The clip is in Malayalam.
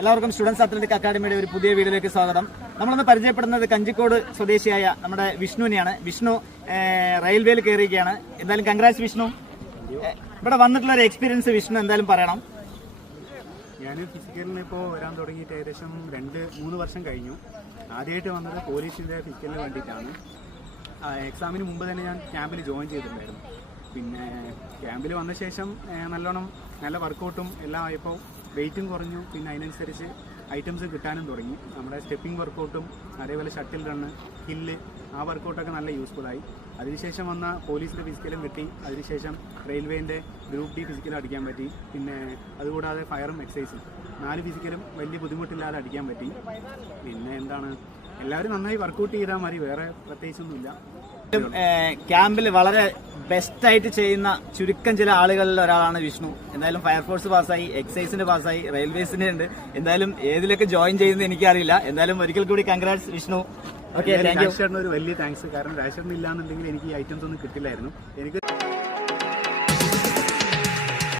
എല്ലാവർക്കും സ്റ്റുഡൻസ് അത്ലറ്റിക് അക്കാദമിയുടെ ഒരു പുതിയ വീഡിയോയിലേക്ക് സ്വാഗതം. നമ്മളൊന്ന് പരിചയപ്പെടുന്നത് കഞ്ചിക്കോട് സ്വദേശിയായ നമ്മുടെ വിഷ്ണുവിനെയാണ്. വിഷ്ണു റെയിൽവേയിൽ കയറിയിരിക്കുകയാണ്. എന്തായാലും കൺഗ്രാറ്റ്സ് വിഷ്ണു. ഇവിടെ വന്നിട്ടുള്ള ഒരു എക്സ്പീരിയൻസ് വിഷ്ണു എന്തായാലും പറയണം. ഞാൻ ഫിസിക്കലിന് ഇപ്പോൾ വരാൻ തുടങ്ങിയിട്ട് ഏകദേശം 2-3 വർഷം കഴിഞ്ഞു. ആദ്യമായിട്ട് വന്നത് പോലീസിൻ്റെ ഫിസിക്കലിന് വേണ്ടിയിട്ടാണ്. എക്സാമിന് മുമ്പ് തന്നെ ഞാൻ ക്യാമ്പിൽ ജോയിൻ ചെയ്തിട്ടുണ്ടായിരുന്നു. പിന്നെ ക്യാമ്പിൽ വന്ന ശേഷം നല്ല വർക്കൗട്ടും എല്ലാം ആയപ്പോൾ വെയിറ്റും കുറഞ്ഞു. പിന്നെ അതിനനുസരിച്ച് ഐറ്റംസ് കിട്ടാനും തുടങ്ങി. നമ്മുടെ സ്റ്റെപ്പിംഗ് വർക്കൗട്ടും അതേപോലെ ഷട്ടിൽ റണ്ണ്, ഹില്ല്, ആ വർക്കൗട്ടൊക്കെ നല്ല യൂസ്ഫുള്ളായി. അതിനുശേഷം വന്ന പോലീസിൻ്റെ ഫിസിക്കലും കിട്ടി. അതിനുശേഷം റെയിൽവേൻ്റെ ഗ്രൂപ്പ് ഡി ഫിസിക്കലും അടിക്കാൻ പറ്റി. പിന്നെ അതുകൂടാതെ ഫയറും എക്സസൈസും 4 ഫിസിക്കലും വലിയ ബുദ്ധിമുട്ടില്ലാതെ അടിക്കാൻ പറ്റി. പിന്നെ എല്ലാവരും നന്നായി വർക്കൗട്ട് ചെയ്താൽ മതി, വേറെ പ്രത്യേകിച്ചൊന്നുമില്ല. ക്യാമ്പിൽ വളരെ ബെസ്റ്റ് ആയിട്ട് ചെയ്യുന്ന ചുരുക്കം ചില ആളുകളിൽ ഒരാളാണ് വിഷ്ണു. എന്തായാലും ഫയർഫോഴ്സ് പാസ്സായി, എക്സൈസിന്റെ പാസ്സായി, റെയിൽവേസിന്റെ ഉണ്ട്. എന്തായാലും ഏതിലൊക്കെ ജോയിൻ ചെയ്യുന്നത് എനിക്കറിയില്ല. എന്തായാലും ഒരിക്കൽ കൂടി കൺഗ്രാറ്റ്സ് വിഷ്ണു. രാജേഷേട്ടന് ഒരു വലിയ താങ്ക്സ്. കാരണം രാജേഷേട്ടൻ ഇല്ലാന്നുണ്ടെങ്കിൽ എനിക്ക് ഈ ഐറ്റംസ് ഒന്നും കിട്ടില്ലായിരുന്നു. എനിക്ക്